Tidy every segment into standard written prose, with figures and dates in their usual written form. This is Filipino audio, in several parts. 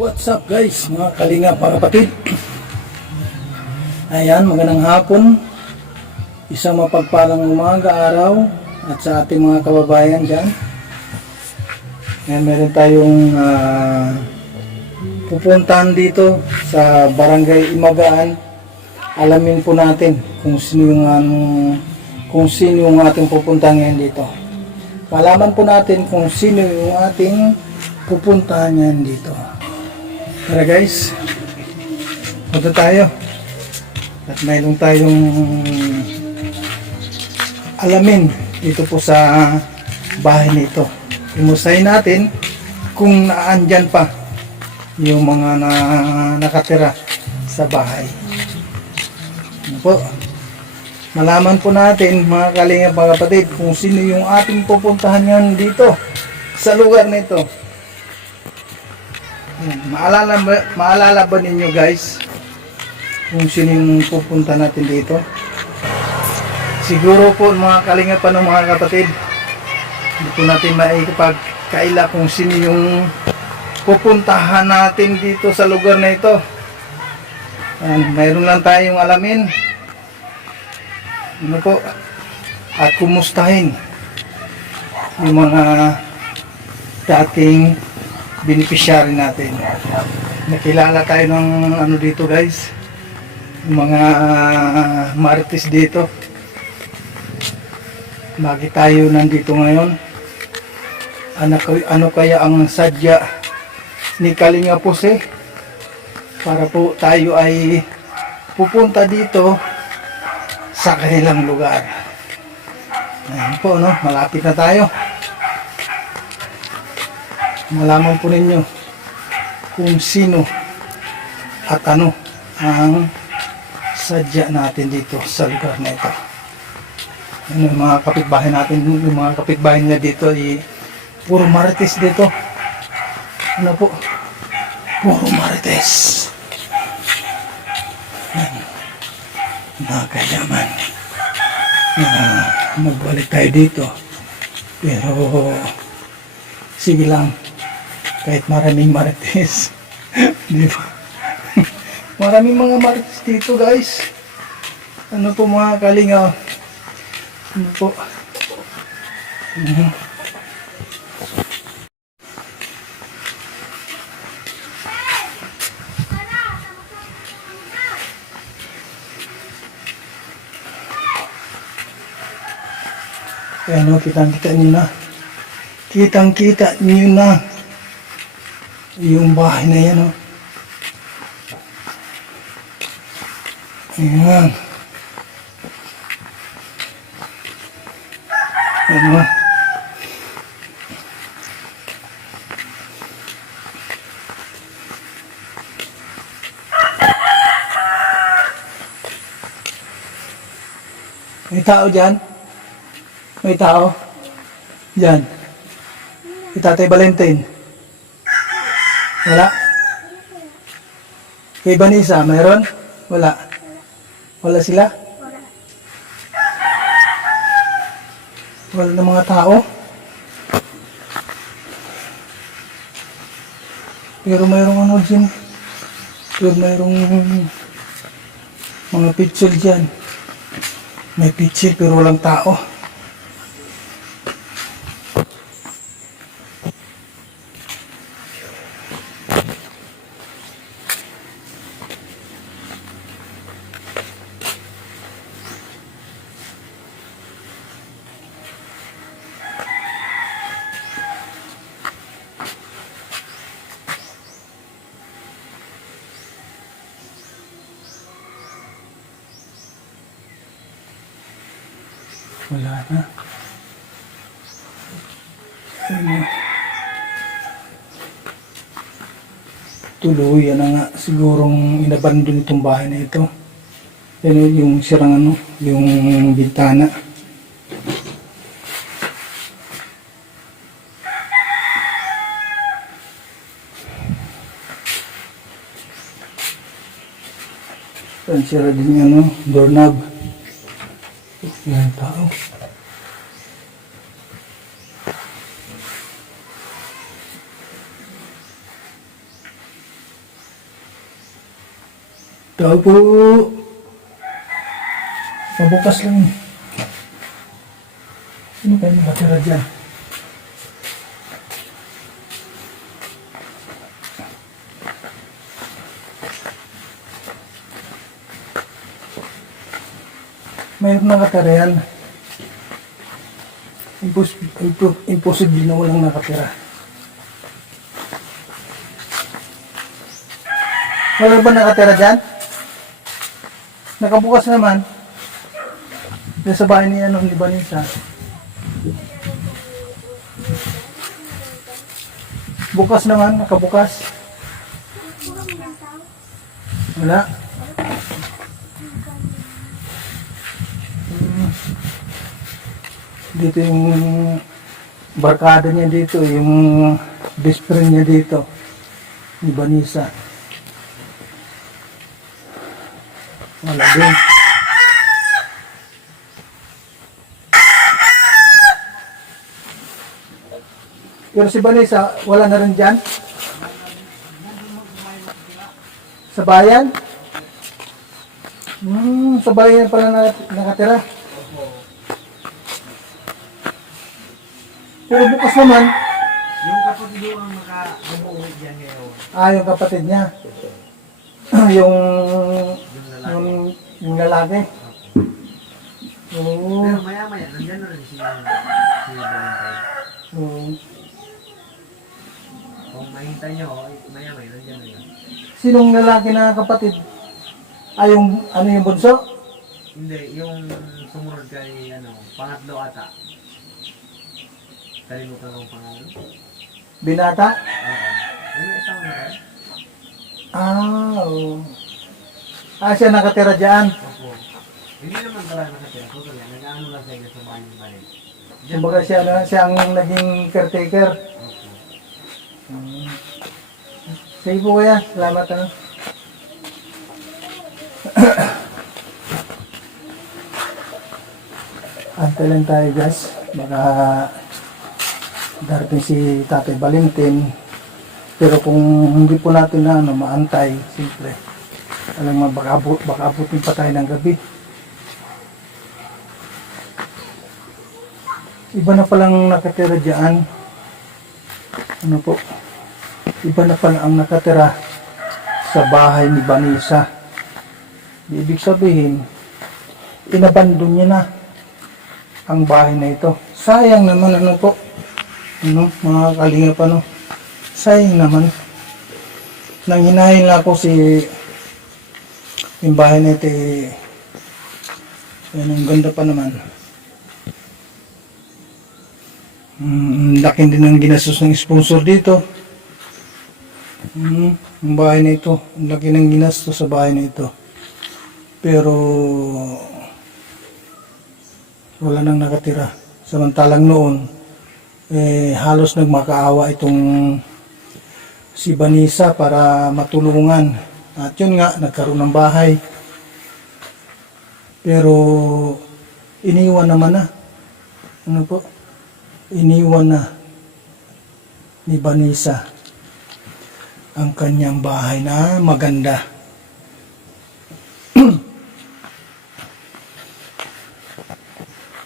What's up guys, mga kalinga mga kapatid. Ayan, magandang hapon. Isang mapagpalang umaga, araw at sa ating mga kababayan dyan. Ayan, meron tayong pupuntahan dito sa Barangay Imagaan. Alamin po natin kung sino yung ating pupuntahan ngayon dito. Malaman po natin kung sino yung ating pupuntahan ngayon dito. Tara guys, punta tayo at mayroon tayong alamin dito po sa bahay nito. Imustahin natin kung naandyan pa yung mga nakatira sa bahay. Ano po? Malaman po natin mga kalinga mga kapatid kung sino yung ating pupuntahan ngayon dito sa lugar nito. Maalala ba ninyo guys kung sino yung pupunta natin dito? Siguro po mga kalinga pa ng mga kapatid, hindi po natin maipagkaila kung sino yung pupuntahan natin dito sa lugar na ito. Mayroon lang tayong alamin ano po, at kumustahin yung mga dating beneficiary natin. Nakilala tayo ng ano dito guys, mga marites dito. Bakit tayo nandito ngayon? Ano kaya ang sadya ni Kalinga Pose para po tayo ay pupunta dito sa kanilang lugar? Ayan po, no? Malapit na tayo. Malaman po ninyo kung sino at ano ang sadya natin dito sa lugar na ito. Ano, yung mga kapitbahay natin, yung mga kapitbahay nila dito ay puro marites dito. Ano po? Puro marites. Nakayaman. Magbalik tayo dito. Pero sige lang. Kahit maraming marites. Di ba? Maraming mga marites dito guys. Ano po mga kalinga? Ano po? Kaya no, kitang-kita nyo na. Kitang-kita nyo na yung bahay na yan, oh. Ayan. Ano? May tao dyan? May tao? Dyan. Si Tatay Valentine. Wala? Kay Vanessa, mayroon? Wala. Wala sila? Wala na mga tao? Pero mayroong ano dyan? Pero mayroong mga picture dyan. May picture pero walang tao. Wala na. Ano? Tuluyan na nga sigurong inabandon itong bahay na ito. Yan yung sirang ano, yung bintana. Yan sira din yung ano, doorknob. Yan tao. Tao po. Pabukas lang. Sino kayo nakatira dyan? Mayroon nakatira yan. Imposible na walang nakatira. Wala ba nakatira dyan? Nakabukas naman. Dito sa bahay niya ni Vanessa. Bukas naman, nakabukas. Wala. Dito yung barkada niya dito, yung best friend niya dito, ni Vanessa. Wala din. Pero si Vanessa, wala na rin dyan? Sa bayan? Sa bayan pala nakatira. Pero bukas naman. Yung kapatid yung maka-umuwi dyan ngayon. Yung kapatid niya. yung lalaki. Oo. Pero maya-maya, nandyan na rin si Valentine. Kung mahintay nyo, maya-maya, nandyan na yan. Sinong lalaki na kapatid? Yung bunso? Hindi, yung sumunod kay, pangatlo ata. Kalimutan kong pangalan. Binata? Oo. Yung isang na rin? Oo. Siya nakatira dyan. Opo. Hindi naman talaga nakatira. Totoo yan. Nag-ano lang sa inyo sa bahay ng bahay. Kumbaga siya ang naging caretaker. Opo. Sige po kuya, salamat Antay lang tayo guys. Baka darating si Tatay Valentin. Pero kung hindi po natin maantay, siyempre, alam mo, baka abutin pa tayo ng gabi. Iba na palang nakatira dyan. Iba na pala ang nakatira sa bahay ni Vanessa. Ibig sabihin, inabandon niya na ang bahay na ito. Sayang naman mga kalingap sayang naman. Nanghinahin lang ako yung bahay na ito ang ganda pa naman. Laki din ng ginastos ng sponsor dito. Ang bahay na ito, ang laki ng ginastos sa bahay na ito. Pero wala nang nakatira. Samantalang noon, halos nagmakaawa itong si Vanessa para matulungan. At yun nga, nagkaroon ng bahay. Pero iniwan naman na. Iniwan na ni Vanessa ang kanyang bahay na maganda.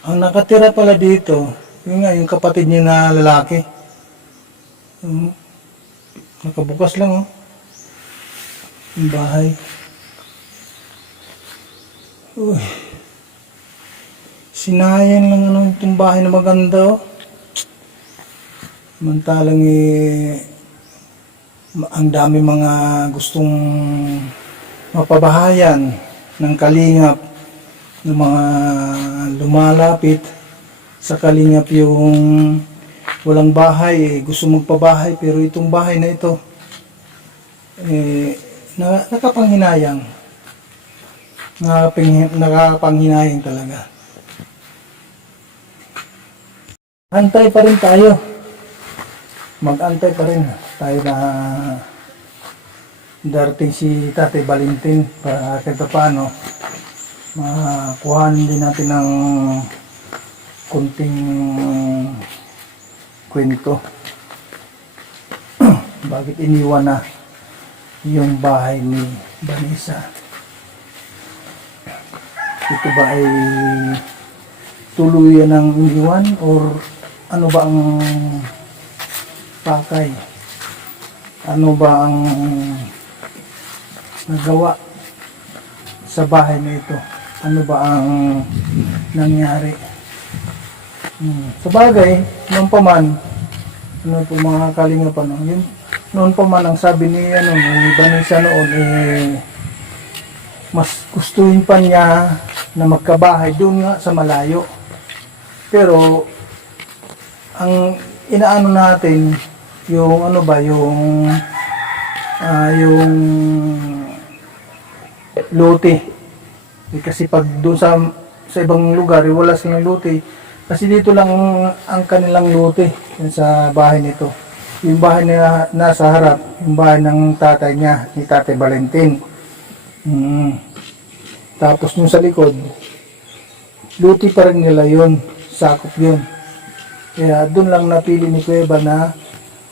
Ang nakatira pala dito, yung kapatid niya na lalaki. Nakabukas lang yung bahay. Uy. Sinayang lang itong bahay na maganda Samantalang ang dami mga gustong mapabahayan ng kalingap ng mga lumalapit sa kalingap yung walang bahay, gusto magpabahay, pero itong bahay na ito nakapanghinayang talaga. Antay pa rin tayo, mag-antay pa rin tayo na darating si Tatay Valentin para kahit paano makuhaan din natin ng kunting kwento. Bakit iniwan na yung bahay ni Vanessa. ito ba ay tuluyan ng iniwan or ano ba ang pakay? Ano ba ang nagawa sa bahay na ito? Ano ba ang nangyari? Sa bagay, noon pa man, ano po mga kalinga pa no, yun, noon pa man ang sabi ni ni Vanessa noon mas gustuhin pa niya na magkabahay doon nga sa malayo. Pero ang inaano natin yung ano ba yung lote. Kasi pag doon sa ibang lugar wala silang lote. Kasi dito lang ang kanilang lote sa bahay nito. Yung bahay na nasa harap, yung bahay ng tatay niya, ni Tatay Valentin. Tapos yung sa likod, luti pa rin nila yun, sakop yun. Kaya doon lang napili ni Kuweba na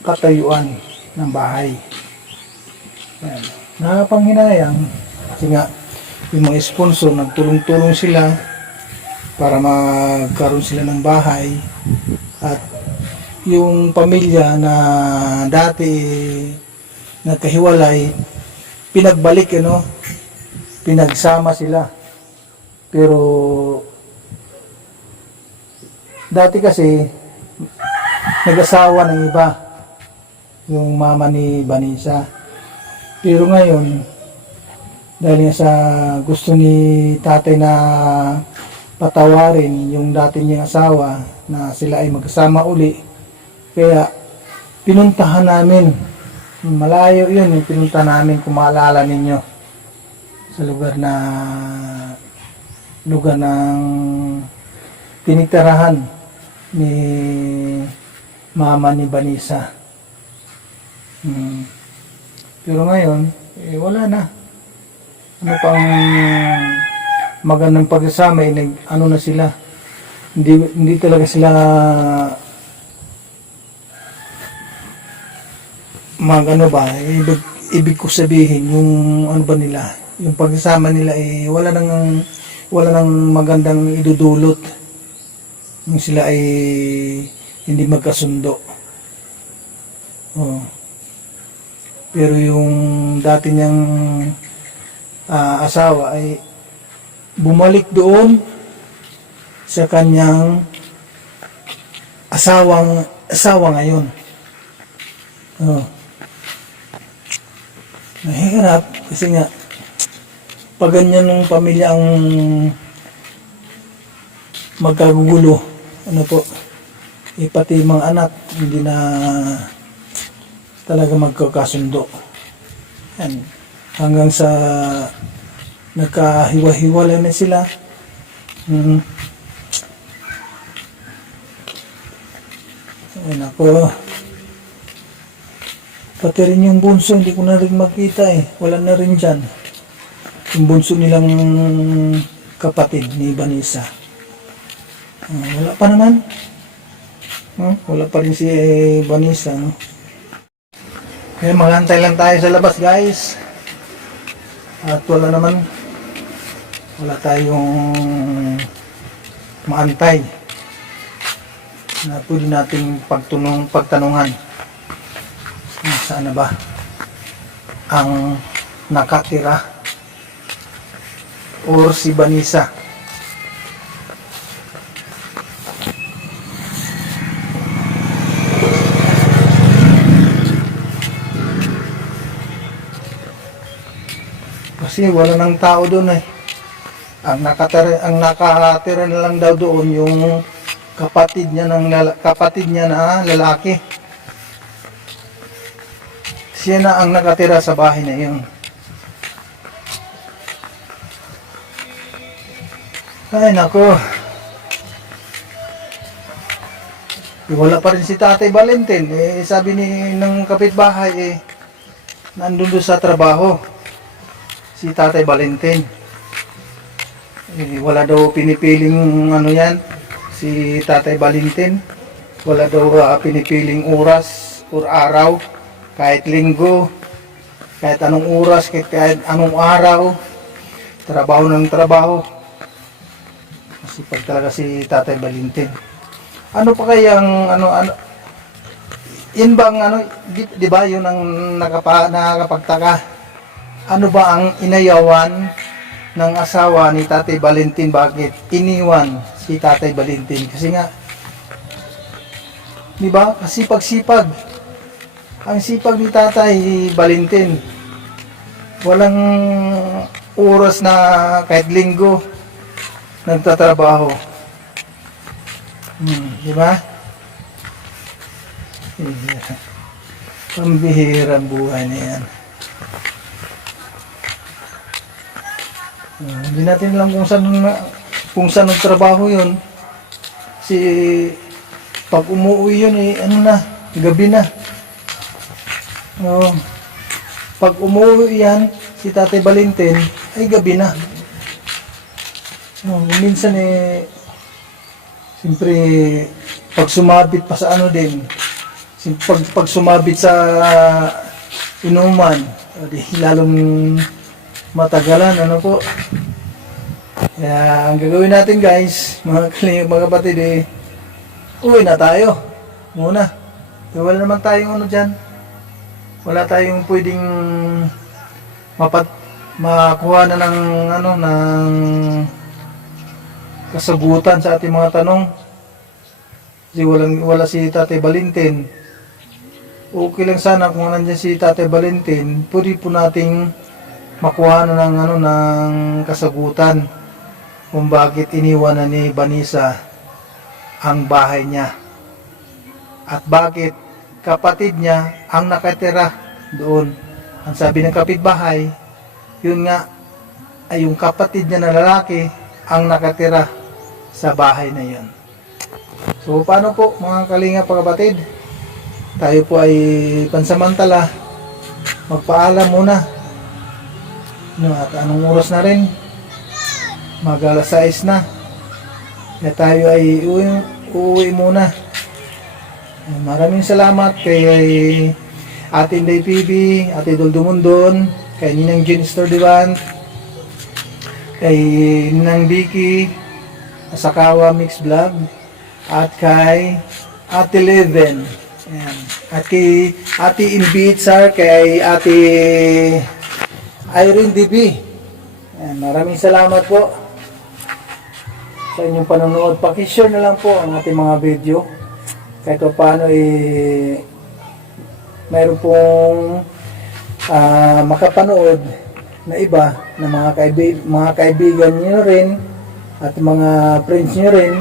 katayuan ng bahay. Ayan. Nakapanghinayang, kasi nga, yung mga sponsor, nagtulong-tulong sila para magkaroon sila ng bahay. At yung pamilya na dati nagkahiwalay, pinagbalik, pinagsama sila. Pero dati kasi nag-asawa ng iba yung mama ni Vanessa. Pero ngayon dahil nga sa gusto ni tatay na patawarin yung dati niyang asawa na sila ay magkasama uli, kaya pinuntahan namin, malayo yun yung pinunta namin kung maalala ninyo, sa lugar ng tinitirahan ni mama ni Vanessa. Pero ngayon wala na. Ano pang magandang pagsasama, ano na sila, hindi talaga sila ibig ko sabihin yung ano ba nila, yung pagsasama nila wala nang magandang idudulot yung sila ay hindi magkasundo. Pero yung dati niyang asawa ay bumalik doon sa kanyang asawa ngayon. Nahihirap kasi nga pag ganyan ng pamilya ang magkagulo, pati mga anak hindi na talaga magkakasundo. Yan. Hanggang sa nagkahiwa-hiwalay na sila. Ayun ako. Pati rin yung bunso, hindi ko na rin makita Wala na rin dyan. Yung bunso nilang kapatid ni Vanessa. Wala pa naman. Wala pa rin si Vanessa. Kaya maghantay lang tayo sa labas, guys. At wala tayong maantay na pwede nating pagtanungan saan na ba ang nakatira or si Vanessa. Kasi wala nang tao doon Ang nakatira na lang daw doon yung kapatid niya na lalaki. Siya na ang nakatira sa bahay na yun. Ay nako. Wala pa rin si Tatay Valentin. Sabi ng kapitbahay nandun doon sa trabaho si Tatay Valentin. Wala daw pinipiling si Tatay Valentin. Wala daw pinipiling oras or araw, kahit linggo, kahit anong oras, kahit anong araw, trabaho ng trabaho. Sipag talaga si Tatay Valentin. Ano pa kayang yun bang di ba yun ang nakakapagtaka? Ano ba ang inayawan ng asawa ni Tatay Valentin? Bakit iniwan si Tatay Valentin? Kasi nga, di ba? Kasipag-sipag. Ang sipag ni Tatay Valentin. Walang oras na kahit linggo nagtatrabaho. Di ba? Pambihirang buhay na yan. Hindi natin alam kung saan nagtrabaho yun. Si pag umuwi yun gabi na. Pag umuwi yan si Tatay Valentin ay gabi na. Minsan siyempre pag sumabit pa sa din, pag sumabit sa inuman, lalong matagalan, po. Kaya ang gagawin natin guys, mga kapatid, uwi na tayo muna. Wala naman tayong dyan. Wala tayong pwedeng makuha na ng kasagutan sa ating mga tanong. Kasi wala si Tatay Valentin. Okay lang sana kung nandiyan si Tatay Valentin, pwede po nating makuha na ng kasagutan kung bakit iniwan ni Vanessa ang bahay niya at bakit kapatid niya ang nakatira doon. Ang sabi ng kapitbahay, yun nga ay yung kapatid niya na lalaki ang nakatira sa bahay na yun. So paano po mga kalinga kapatid? Tayo po ay pansamantala magpaalam muna. At anong oras na rin? Mag-alas 6 na. Kaya tayo ay uuwi muna. Maraming salamat kay Ate Inday PB, Ate Dol Dumundon, kay Ninang Jean Estordivan, kay Ninang Vicky Asakawa Mix Vlog, at kay Ate Leven. Ayan. At kay Ate Inbitsar, kay Ate Irene DB. Ayan. Maraming salamat po sa inyong panonood. Pakishare na lang po ang ating mga video. Kahit paano mayroon pong makapanood na iba na mga kaibigan niyo rin at mga friends niyo rin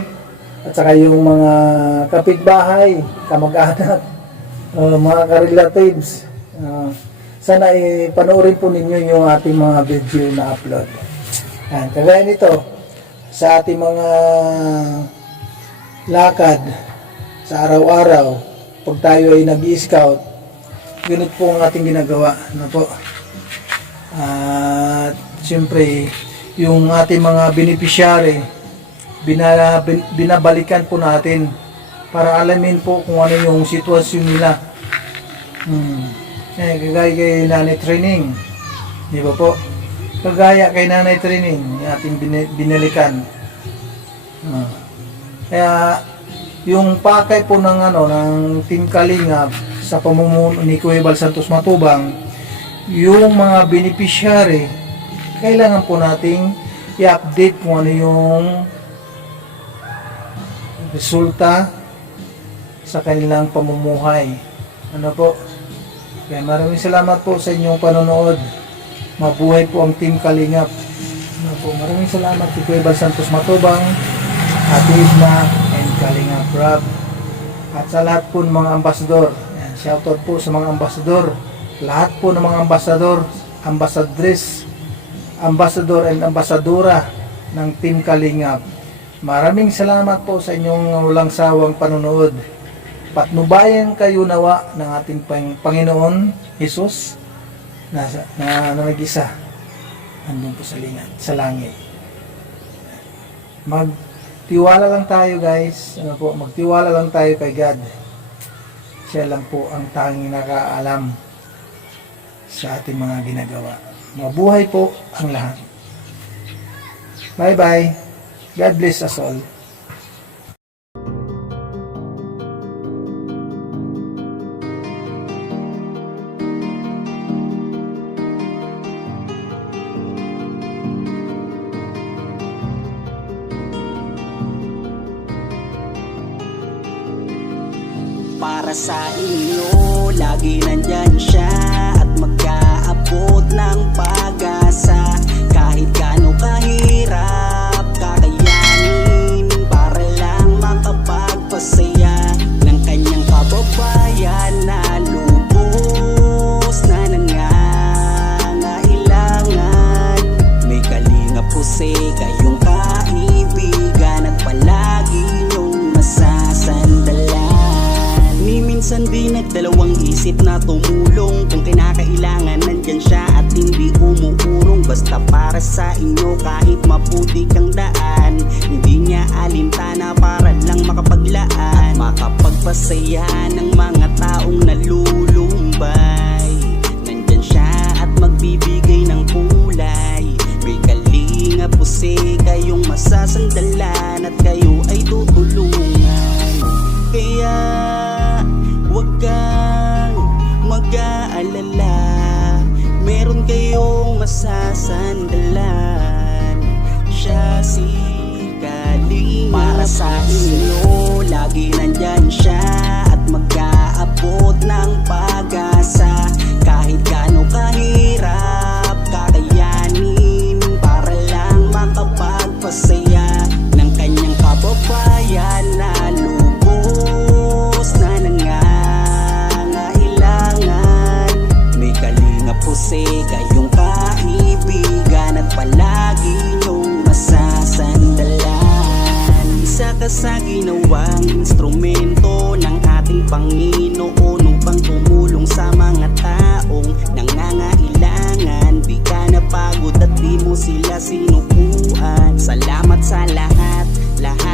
at saka yung mga kapitbahay, kamag-anak, mga ka-relatives. Sana panoorin po ninyo yung ating mga video na upload. Kagaya nito, sa ating mga lakad sa araw-araw, pag tayo ay nag-i-scout, ganito po ang ating ginagawa. Po? At siyempre, yung ating mga beneficiary, binabalikan po natin para alamin po kung ano yung sitwasyon nila. Kagaya kay Nanay Training, di ba po? Kagaya kay Nanay Training, yung ating binalikan. Kaya yung pakay po ng Team Kalingap sa pamumuno ni Kuya Bal Santos Matubang, yung mga beneficiary, kailangan po nating i-update kung ano yung resulta sa kanilang pamumuhay. Po? Kaya maraming salamat po sa inyong panonood. Mabuhay po ang Team Kalingap. Po? Maraming salamat kay Kuya Bal Santos Matubang, Ate Isla, and Kalingap Rob. At sa lahat po ng mga ambasador. Shoutout po sa mga ambasador. Lahat po ng mga ambasador, ambasadres, ambasador and ambasadora ng Team Kalingap. Maraming salamat po sa inyong walang sawang panonood. Patnubayan kayo nawa ng ating Panginoon Jesus na nag-isa andun po sa langit. Magtiwala lang tayo guys. Magtiwala lang tayo kay God. Siya lang po ang tanging nakaalam sa ating mga ginagawa. Mabuhay po ang lahat. Bye-bye. God bless us all. Para sa inyo, lagi nandyan siya at mag-aabot ng pag-asa. Kahit gaano kahirap kakayanin, para lang makapagpasaya ng kanyang kababayan na lubos na nangangailangan. May kalingap po kayong kaibigan at palagi niyong masasandalan. Minsan di nagdalawang isip na tumulong, kung kinakailangan nandyan siya at hindi umuurong. Basta para sa inyo kahit maputik ang daan, hindi niya alintana para lang makapaglaan, makapagpasaya ng mga taong nalulumbay. Nandyan siya at magbibigay ng kulay. May kalinga po kayong masasandalan at kayo ay tutulungan. Kaya huwag kang mag-aalala, meron kayong masasandalan. Siya si Kalinga. Para sa inyo, lagi nandyan siya at mag-aabot ng pag-asa. Kahit gaano kahirap kakayanin, para lang makapagpasaya ng kanyang kababayan na lubos na nangangailangan. May kalinga po kayong kaibigan at palagi niyong masasandalan. Isa ka sa ginawang instrumento ng ating Panginoon upang tumulong sa mga taong nangangailangan. Di ka napagod at di mo sila sinukuan. Salamat sa lahat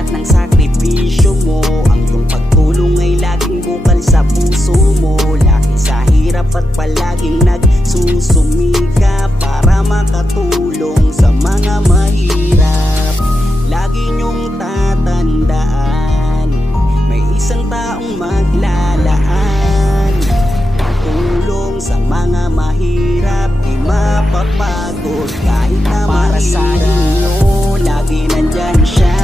ng sakripisyo mo. Ang iyong pagtulong ay laging bukal sa puso mo. Laki sa hirap at palaging nagsusumika para makatulong sa mga mahirap. Lagi niyong tatandaan, may isang taong maglalaan. Tulong sa mga mahirap, di mapapagod kahit na para sa inyo, lagi nandyan siya